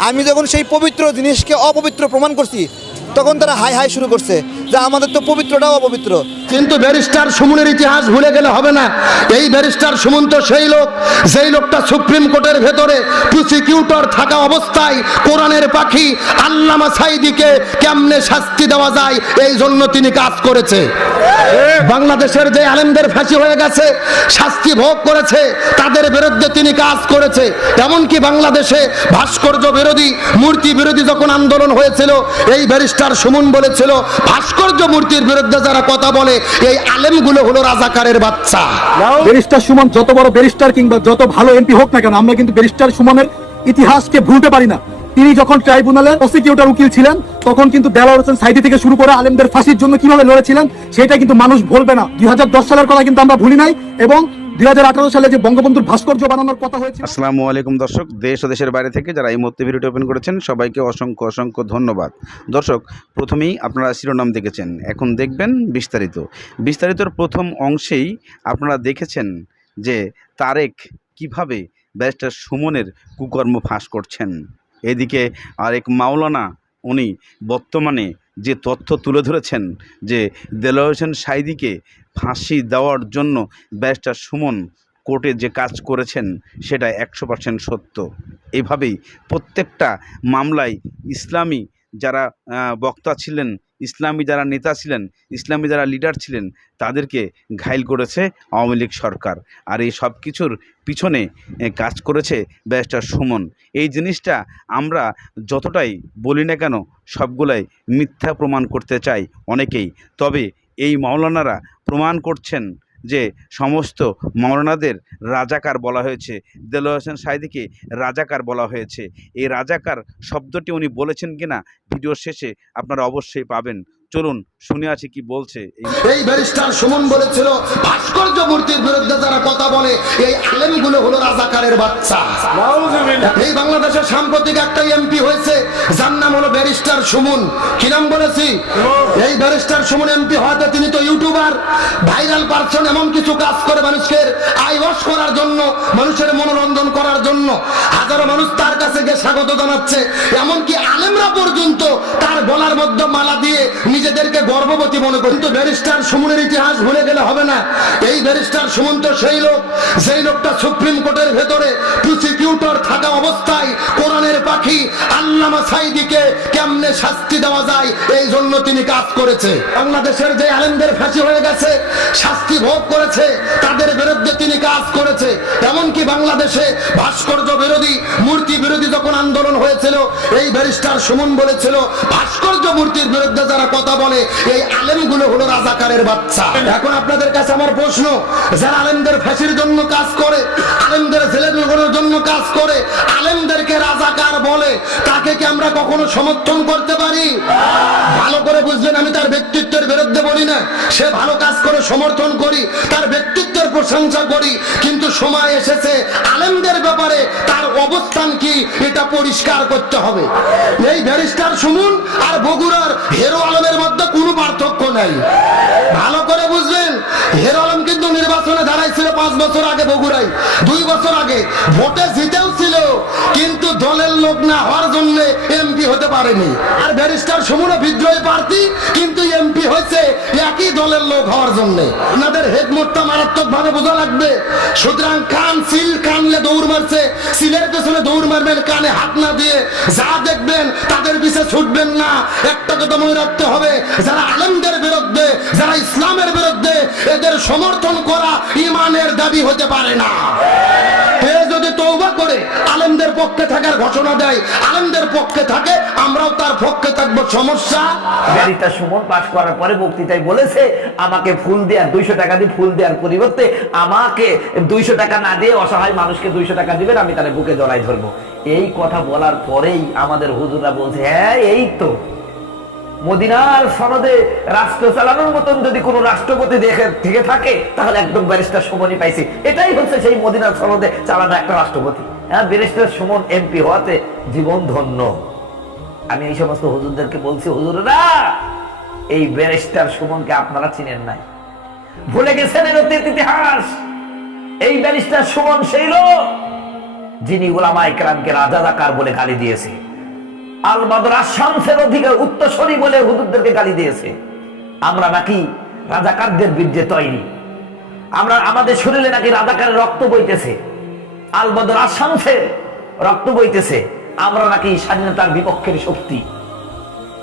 আমি যখন সেই পবিত্র জিনিসকে অপবিত্র প্রমাণ করছি তখন তারা হাই হাই শুরু করছে যে আমাদের তো পবিত্রটাও অপবিত্র। কিন্তু ব্যারিস্টার সুমনের ইতিহাস ভুলে গেলে হবে না। এই ব্যারিস্টার সুমন তো সেই লোক, যেই লোকটা সুপ্রিম কোর্টের ভেতরে প্রসিকিউটর থাকা অবস্থায় কোরআনের পাখি আল্লামা সাইদিকে কেমনে শাস্তি দেওয়া যায়, এই জন্য তিনি কাজ করেছে। বাংলাদেশের যে আলেমদের ফাঁসি হয়ে গেছে, শাস্তি ভোগ করেছে, তাদের বিরুদ্ধে তিনি কাজ করেছে। এমনকি বাংলাদেশে ভাস্কর্য বিরোধী, মূর্তি বিরোধী যখন আন্দোলন হয়েছিল, এই ব্যারিস্টার সুমন বলেছিল ভাস্কর্য মূর্তির বিরুদ্ধে যারা কথা বলে এই আলেমগুলো হলো রাজাকারের বাচ্চা। ব্যারিস্টার সুমন যত বড় ব্যারিস্টার কিংবা যত ভালো এমপি হোক না কেন আমরা কিন্তু ব্যারিস্টার সুমনের ইতিহাসকে ভুলতে পারি না। তিনি যখন ট্রাইব্যুনালে প্রসিকিউটর উকিল ছিলেন তখন কিন্তু দেওয়ার হোসেন সাইদি থেকে শুরু করে আলেমদের ফাঁসির জন্য কীভাবে লড়েছিলেন সেটা কিন্তু মানুষ ভুলবে না। দুই হাজার দশ সালের কথা কিন্তু আমরা ভুলি নাই এবং দুই সালে যে বঙ্গবন্ধুর ভাস্কর্য বানানোর কথা হয়েছিল। আসসালামু আলাইকুম দর্শক, দেশ ও দেশের বাইরে থেকে যারা এই মুহূর্তে ভিডিওটি ওপেন করেছেন, সবাইকে অসংখ্য অসংখ্য ধন্যবাদ। দর্শক, প্রথমেই আপনারা শিরোনাম দেখেছেন, এখন দেখবেন বিস্তারিত। বিস্তারিতর প্রথম অংশেই আপনারা দেখেছেন যে তারেক কীভাবে ব্যারিস্টার সুমনের কুকর্ম ফাঁস করছেন। এদিকে আরেক মাওলানা, উনি বর্তমানে যে তথ্য তুলে ধরেছেন যে দেলোয়ার হোসেন সাইদিকে ফাঁসি দেওয়ার জন্য ব্যারিস্টার সুমন কোর্টে যে কাজ করেছেন সেটা একশো পার্সেন্ট সত্য। এভাবেই প্রত্যেকটা মামলায় ইসলামী যারা বক্তা ছিলেন ইসলামী যারা নেতা ছিলেন, ইসলামী যারা লিডার ছিলেন, তাদেরকে ঘাইল করেছে আওয়ামী লীগ সরকার। আর এই সব কিছুর পিছনে কাজ করেছে ব্যারিস্টার সুমন। এই জিনিসটা আমরা যতটাই বলি না কেন, সবগুলাই মিথ্যা প্রমাণ করতে চাই অনেকেই। তবে এই মাওলানারা প্রমাণ করছেন যে সমস্ত মরনাদের রাজাকার বলা হয়েছে। দেলোয়ার হোসেন সাইদিকে রাজাকার বলা হয়েছে। এই রাজাকার শব্দটি উনি বলেছেন কিনা, ভিডিওর শেষে আপনারা অবশ্যই পাবেন। চলুন, শুনে আছি কি বলছে এই ব্যারিস্টার সুমন বলেছিল, ভাস্কর্য মূর্তির বিরুদ্ধে যারা কথা বলে, এই আলেমগুলো হলো রাজাকারের বাচ্চা। এই বাংলাদেশের সাম্প্রতিক একটা এমপি হয়েছে, যার নাম হলো ব্যারিস্টার সুমন। কি নাম বলেছি? এই ব্যারিস্টার সুমন এমপি হওয়াতে তিনি তো ইউটিউবার, ভাইরাল পারসন, এমন কিছু কাজ করে মানুষকে আইওয়াস করার জন্য, মানুষের মনোরঞ্জন করার জন্য। হাজারো মানুষ তার কাছে গিয়ে স্বাগত জানাচ্ছে। এমনকি আলেমরা পর্যন্ত তার গলার মধ্যে মালা দিয়ে নিজেদেরকে গর্ভবতী মনে করে। কিন্তু ব্যারিস্টার সুমনের ইতিহাস ভুলে গেলে হবে না। এই ব্যারিস্টার সুমন তো সেই লোক, যেই লোকটা সুপ্রিম কোর্টের ভেতরে প্রসিকিউটর থাকা অবস্থায় কোরআনের পাখি আল্লামা সাইদিকে কেমনে শাস্তি দেওয়া যায়, এই জন্য তিনি কাজ করেছে। বাংলাদেশের যে আলেমদের ফাঁসি হয়ে গেছে, শাস্তি ভোগ করেছে, তাদের বিরুদ্ধে তিনি কাজ করেছে। এমনকি বাংলাদেশে ভাস্কর্য বিরোধী, মূর্তি বিরোধী যখন আন্দোলন হয়েছিল, এই ব্যারিস্টার সুমন বলেছিল, ভাস্কর্য মূর্তির বিরুদ্ধে যারা কথা বলে, এই আলেমগুলো হলো রাজাকারের বাচ্চা। এখন আপনাদের কাছে আমার প্রশ্ন, যারা আলেমদের ফাঁসির জন্য কাজ করে, আলেমদের জেলে ঢোকানোর জন্য কাজ করে, আলেমদেরকে রাজাকার বলে, তাকে কি আমরা কখনো সমর্থন করতে পারি? ভালো করে বুঝলেন আমি তার ব্যক্তিত্বের বিরুদ্ধে বলি না। সে ভালো কাজ করে, সমর্থন করি, তার ব্যক্তিত্বের প্রশংসা করি, কিন্তু সময় এসেছে, আলেমদের ব্যাপারে তার অবস্থান কি, এটা পরিষ্কার করতে হবে। এই ব্যারিস্টার শুনুন আর বগুড়ার হেরো আলমের মধ্যে কোনো পার্থক্য নাই। ভালো করে বুঝলেন? হেরো আলম কিন্তু নির্বাচনে দাঁড়াইছিল পাঁচ বছর আগে বগুড়ায়। দুই বছর আগে। ভোটে জিতেও ছিল, কিন্তু দলের লোক না হওয়ার জন্য এমপি হতে পারেনি। আর ব্যারিস্টার সমুনা বিদ্রোহী প্রার্থী কিন্তু এমপি হয়েছে একই দলের লোক হওয়ার জন্য। আপনাদের হেডমোটটা মারাত্মক ভাবে বোঝা লাগবে। সুতরাং কান সিল কানলে দৌড় মারছে। সিলের পেছনে দৌড় মারবেন, কানে হাত না দিয়ে যা দেখবেন, তাদের পিছে ছুটবেন না। একটা কথা মনে রাখতে হবে। যারা আলেমদের বিরুদ্ধে, যারা ইসলামের বিরুদ্ধে, এদের সমর্থন করা ইমানের দাবি হতে পারে না। যদি তৌবা করে পক্ষে থাকার ঘোষণা দেয় পক্ষে থাকে, আমরাও তার পক্ষে সমস্যা? গাড়িটা সুমন করার পরে বক্তৃতায় বলেছে, আমাকে ফুল দুইশো টাকা দিয়ে ফুল দেওয়ার পরিবর্তে আমাকে দুইশো টাকা না দিয়ে অসহায় মানুষকে দুইশো টাকা দিবেন, আমি তাহলে বুকে জড়াই ধরবো। এই কথা বলার পরেই আমাদের হুজুরা বলছে হ্যাঁ এই তো। মদিনার সনদে রাষ্ট্র চালানোর মতন যদি কোনো রাষ্ট্রপতি দেখে, থেকে থাকে, তাহলে একদম ব্যারিস্টার সুমনই পাইছি। এটাই হচ্ছে সেই মদিনার সনদে চালানো একটা রাষ্ট্রপতি। হ্যাঁ ব্যারিস্টার সুমন এমপি হওয়াতে জীবন ধন্য। আমি এই সমস্ত হুজুরদেরকে বলছি, হুজুররা, এই ব্যারিস্টার সুমনকে আপনারা চিনেন নাই। ভুলে গেছেন এর অতীত ইতিহাস? এই ব্যারিস্টার সুমন সেই লোক যিনি ওলামা ইকরামকে রাজাদাকার বলে গালি দিয়েছে। আল বদর উত্তরসরি বলে হুজুরদেরকে গালি দিয়েছে। আমরা নাকি রাজাকারদের বিরুদ্ধে তৈরি। আমরা আমাদের শরীরে নাকি রাজাকারের রক্ত বইতেছে। আল বদর রক্ত বইতেছে। আমরা নাকি স্বাধীনতার বিপক্ষের শক্তি।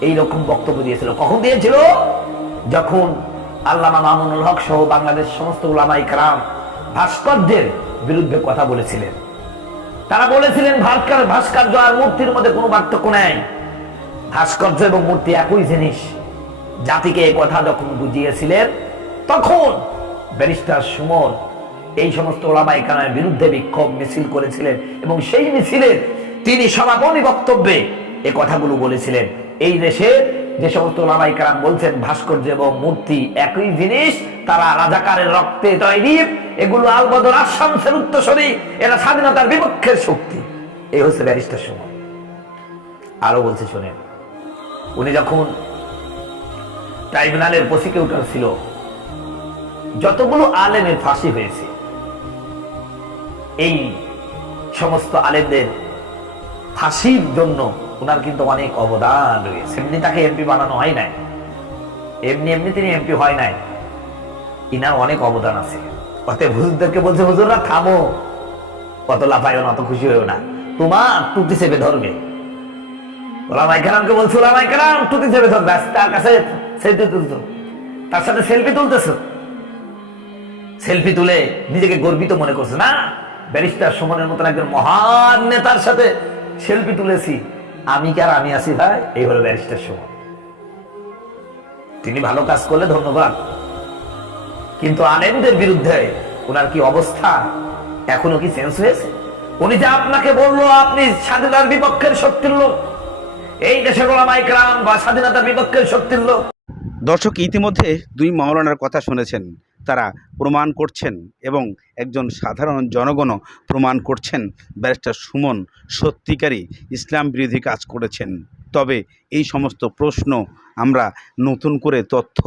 এই রকম বক্তব্য দিয়েছিল। কখন দিয়েছিল? যখন আল্লামা মামুনুল হক সহ বাংলাদেশ সমস্ত উলামাই কারাম ভাস্করদের বিরুদ্ধে কথা বলেছিলেন। তারা বলেছিলেন, ভাস্কর ভাস্কর্য আর মূর্তির মধ্যে কোনো পার্থক্য নেই। ভাস্কর্য এবং মূর্তি একই জিনিস। জাতিকে কথা যখন বুঝিয়েছিলেন, তখন ব্যারিস্টার সুমন এই সমস্ত ওলামাই কালামের বিরুদ্ধে বিক্ষোভ মিছিল করেছিলেন এবং সেই মিছিলের তিনি সমাপনী বক্তব্যে এ কথাগুলো বলেছিলেন। এই দেশে যে সমস্ত ওলামাই কালাম বলছেন, ভাস্কর্য এবং মূর্তি একই জিনিস, তারা রাজাকারের রক্তে তৈরি এগুলো আলবদর আসামসের উত্তরসরি, এরা স্বাধীনতার বিপক্ষের শক্তি। এই হচ্ছে ব্যারিস্টার সুমন। আরও বলছে, শোনেন, উনি যখন ট্রাইব্যুনালের প্রসিকিউটর ছিল, যতগুলো আলেমের ফাঁসি হয়েছে, এই সমস্ত আলেমদের ফাঁসির জন্য ওনার কিন্তু অনেক অবদান রয়েছে। এমনি তাকে এমপি বানানো হয় নাই। এমনি এমনি তিনি এমপি হয় নাই। ইনার অনেক অবদান আছে। অতএব হুজুরদেরকে বলছে, হুজুররা থামো। কত লাফাইও না, অত খুশি হয়েও না। তোমার টুটি চেপে ধরবে। ওলামাই কালামকে বলছে ওলামাই কালাম টুটি চেপে ধরবে। তার কাছে সেলফি তুলতো তার সাথে সেলফি তুলতেছো। সেলফি তুলে নিজেকে গর্বিত মনে করছে, না, ব্যারিস্টার সুমনের মতন একজন মহান নেতার সাথে সেলফি তুলেছি। আমি কি আর আমি আছি ভাই? এই হলো ব্যারিস্টার সুমন। তিনি ভালো কাজ করলে ধন্যবাদ। কিন্তু আলেমদের বিরুদ্ধে ওনার কি অবস্থা? এখনও কি চেঞ্জ হয়েছে? উনি যে আপনাকে বলল, আপনি স্বাধীনতার বিপক্ষের শক্তির লোক। এই দেশের ওলামাই ক্রাম বা স্বাধীনতার বিপক্ষের শক্তির লোক। দর্শক, ইতিমধ্যে দুই মাওলানার কথা শুনেছেন। তারা প্রমাণ করছেন এবং একজন সাধারণ জনগণও প্রমাণ করছেন। ব্যারিস্টার সুমন সত্যিকারী ইসলাম বিরোধী কাজ করেছেন। তবে এই সমস্ত প্রশ্ন আমরা নতুন করে তথ্য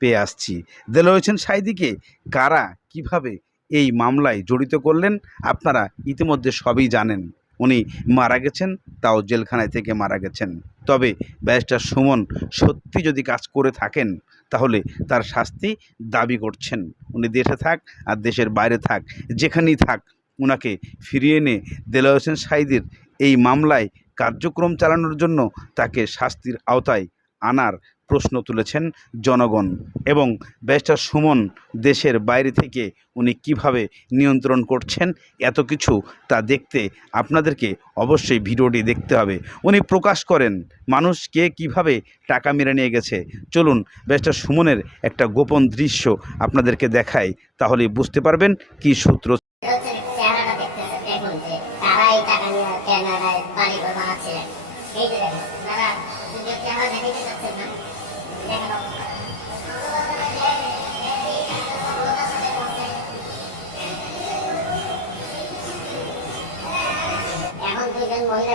পেয়ে আসছি। দেলো হোসেন সাইদিকে। কারা, কীভাবে এই মামলায় জড়িত করলেন, আপনারা ইতিমধ্যে সবই জানেন। উনি মারা গেছেন, তাও জেলখানায় থেকে মারা গেছেন। তবে ব্যারিস্টার সুমন সত্যি যদি কাজ করে থাকেন, তাহলে তার শাস্তি দাবি করছেন। উনি দেশে থাক আর দেশের বাইরে থাক, যেখানেই থাক ওনাকে ফিরিয়ে এনে দেলা হোসেন সাইদির এই মামলায় কার্যক্রম চালানোর জন্য তাকে শাস্তির আওতায় আনার প্রশ্ন তুলেছেন জনগণ এবং ব্যারিস্টার সুমন দেশের বাইরে থেকে উনি কীভাবে নিয়ন্ত্রণ করছেন, এত কিছু তা দেখতে আপনাদেরকে অবশ্যই ভিডিওটি দেখতে হবে। উনি প্রকাশ করেন মানুষ কে কীভাবে টাকা মেরে নিয়ে গেছে। চলুন ব্যারিস্টার সুমনের একটা গোপন দৃশ্য আপনাদেরকে দেখায় তাহলে বুঝতে পারবেন কি সূত্র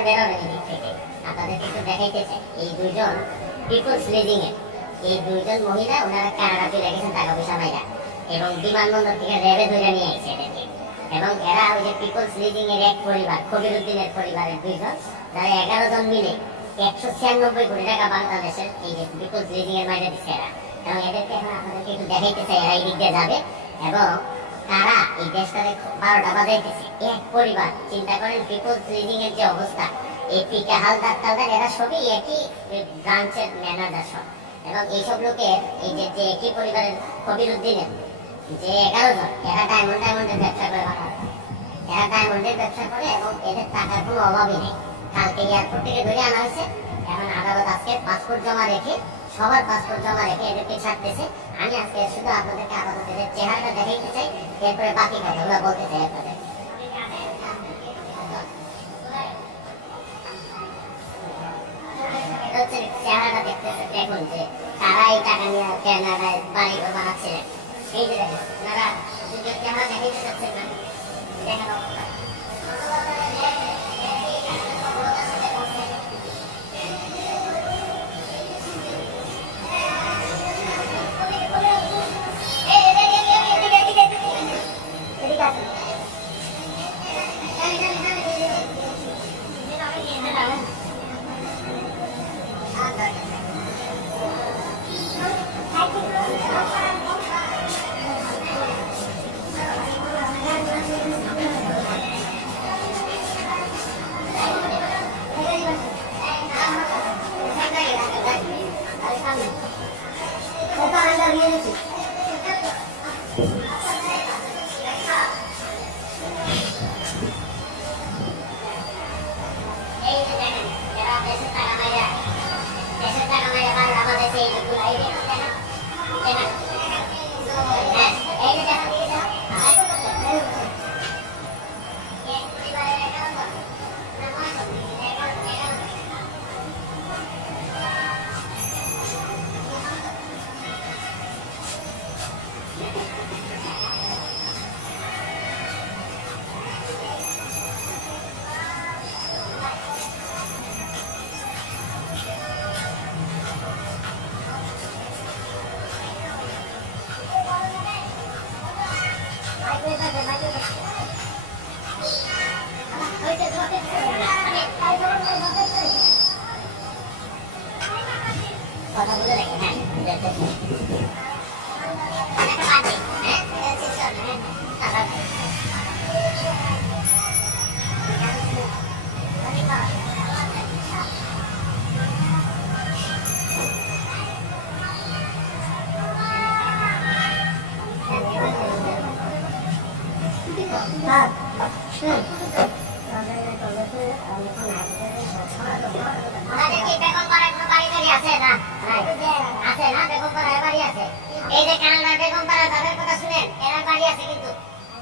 বেরোবেন এদিক থেকে আপনাদেরকে একটু দেখাইতে চাই এই দুইজন পিপলস লিডিং এ এই দুইজন মহিলা ওনারা কানাডা চলে গেছেন টাকা পয়সা মাইরা এবং বিমানবন্দর থেকে রেবে ধরে নিয়ে এসেছে এদেরকে এবং এরা ওই যে পিপলস লিডিং এর এক পরিবার কবিরুদ্দিনের পরিবারের দুইজন যারা এগারো জন মিলে একশো ছিয়ানব্বই কোটি টাকা বাংলাদেশের এই যে পিপলস লিডিং এর। বাইরে দিচ্ছে এরা এবং এদেরকে এখন আপনাদেরকে একটু দেখাইতে চাই, এরা এই দিক দিয়ে যাবে। এবং তারা এই দেশটারে বারোটা বাজাইতেছে এক পরিবার, চিন্তা করেন পিপলস লিডিং এর যে অবস্থা। এই পিকে হালদার টালদার, এরা সবই একই ব্রাঞ্চের ম্যানেজার সব। এবং এইসব লোকের, এই যে যে একই পরিবারের কবিরুদ্দিনের, যে এগারো জন, এরা ডায়মন্ড ডায়মন্ডের ব্যবসা করে বাবা এরা ডায়মন্ডের ব্যবসা করে এবং এদের টাকার কোনো অভাবই নেই। কালকে এয়ারপোর্ট থেকে ধরে আনা হয়েছে। এখন আদালত আজকে পাসপোর্ট জমা রেখে সবার পাসপোর্ট জমা রেখে এদেরকে ছাড়তেছে আমি আজকে শুধু আপনাদেরকে আপাতত এদের চেহারাটা দেখাইতে চাই, এরপরে বাকি কথাগুলো বলতে চাই আপনাদের। দেখুন যে তারা এই টাকা নিয়ে বানাচ্ছিলেন এই যে দেখেন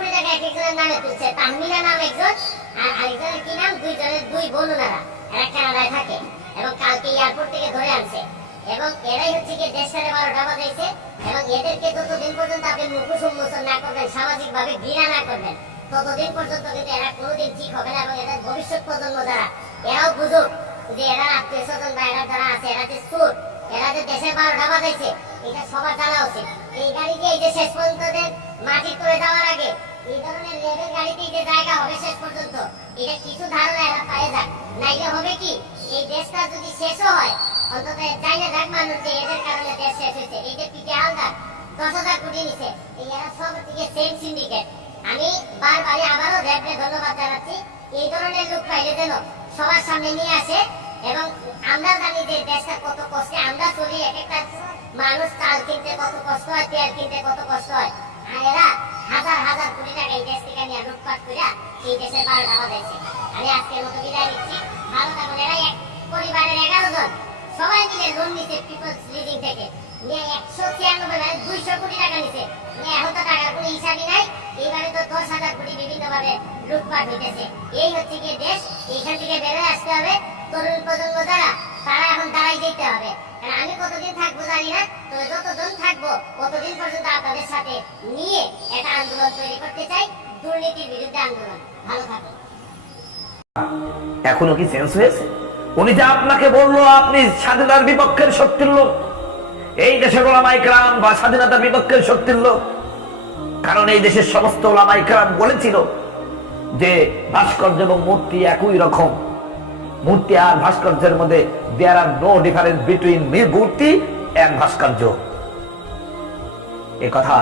পাঁচ কোটি এক একজনের নামে তুলছে তাহমিনা নাম একজন আর আরেকজনের কি নাম দুইজনের দুই বোন এরা কানাডায় থাকে এবং কালকে এয়ারপোর্ট থেকে ধরে আনছে এবং এরাই হচ্ছে কি দেশ সাড়ে বারোটা বাজাইছে এবং এদেরকে যতদিন পর্যন্ত আপনি মুখোশ উন্মোচন না করবেন সামাজিক ভাবে ঘৃণা না করবেন ততদিন পর্যন্ত কিন্তু এরা কোনোদিন ঠিক হবে না এবং এদের ভবিষ্যৎ প্রজন্ম যারা এরাও বুঝুক যে এরা আত্মীয় স্বজন বা এরা যারা আছে এরা যে সুর এরা যে দেশের বারোটা বাজাইছে এটা সবার জানা উচিত এই গাড়ি দিয়ে এই যে শেষ পর্যন্ত মাটি করে যাওয়ার আগে এই ধরনের লেভেল গাড়িতে যে মানুষ যে সবার সামনে নিয়ে আসে এবং আমরা জানি যে দেশটা কত কষ্টে, আমরা চলি এক মানুষ চাল কিনতে কত কষ্ট হয়, তেল কিনতে কত কষ্ট হয়। আর এরা হাজার হাজার কোটি টাকা এই দেশ থেকে নিয়ে লুটপাট করে এই দেশের বারোটা বাজাইছে আমি আজকের মতো বিদায় নিচ্ছি। ভালো থাকুন এরা এক পরিবারের এগারো জন। সবাই মিলে লোন নিছে পিপলস লিডিং থেকে। নিয়ে একশো ছিয়ানব্বই মানে দুইশো কোটি টাকা নিছে। নিয়ে এখন টাকার কোনো হিসাবই নাই। এইবারে তো দশ হাজার কোটি বিভিন্ন ভাবে লুটপাট হইতেছে। এই হচ্ছে গিয়ে দেশ। এইখান থেকে বেরোয় আসতে হবে তরুণ প্রজন্ম যারা যেতে হবে। কারণ আমি কতদিন থাকব জানি না তবে যতদিন থাকব ততদিন পর্যন্ত আপনাদের সাথে নিয়ে একটা আন্দোলন তৈরি করতে চাই, দুর্নীতির বিরুদ্ধে আন্দোলন। ভালো থাকুন। এখনও কি সেন্স হয়েছে? উনি যে আপনাকে বলল, আপনি স্বাধীনতার বিপক্ষের শক্তির লোক। এই দেশের ওলামাই ক্রাম বা স্বাধীনতার বিপক্ষের শক্তির লোক। কারণ এই দেশের সমস্ত ওলামাই ক্রাম বলেছিল যে ভাস্কর্য এবং মূর্তি একই রকম। মূর্তি আর ভাস্কর্যের মধ্যে there are no difference between মূর্তি অ্যান্ড ভাস্কর্য। এ কথা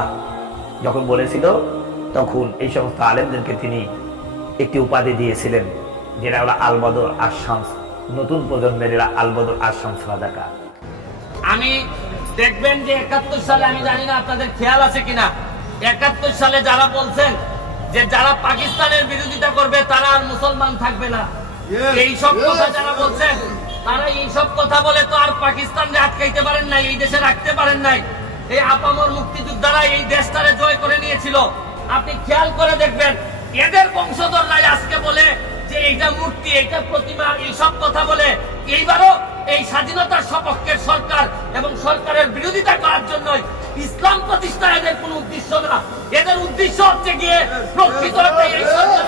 যখন বলেছিল, তখন এই সমস্ত আলেমদেরকে তিনি একটি উপাধি দিয়েছিলেন, যেটা হলো আলবদর আশামস নতুন প্রজন্মের এরা আলবদর আশামস রাজাকার। আমি দেখবেন যে একাত্তর সালে, আমি জানি না আপনাদের খেয়াল আছে কিনা, একাত্তর সালে যারা বলছেন যে যারা পাকিস্তানের বিরোধিতা করবে, তারা আর মুসলমান থাকবে না। এই সব কথা যারা বলছেন তারা এই সব কথা বলে তো আর পাকিস্তানকে আটকাইতে পারেন নাই এই দেশে রাখতে পারেন নাই। এই আপামর মুক্তিযোদ্ধারা এই দেশটারে জয় করে নিয়েছিল। আপনি খেয়াল করে দেখবেন এদের বংশধররাই আজকে বলে যে এইটা মূর্তি এইটা প্রতিমা এইসব কথা বলে। এইবারও এই স্বাধীনতার সপক্ষের সরকার এবং সরকারের বিরোধিতা করার জন্যই ইসলাম প্রতিষ্ঠা এদের কোনো উদ্দেশ্য না। এদের উদ্দেশ্য হচ্ছে গিয়ে প্রকৃত এই সরকার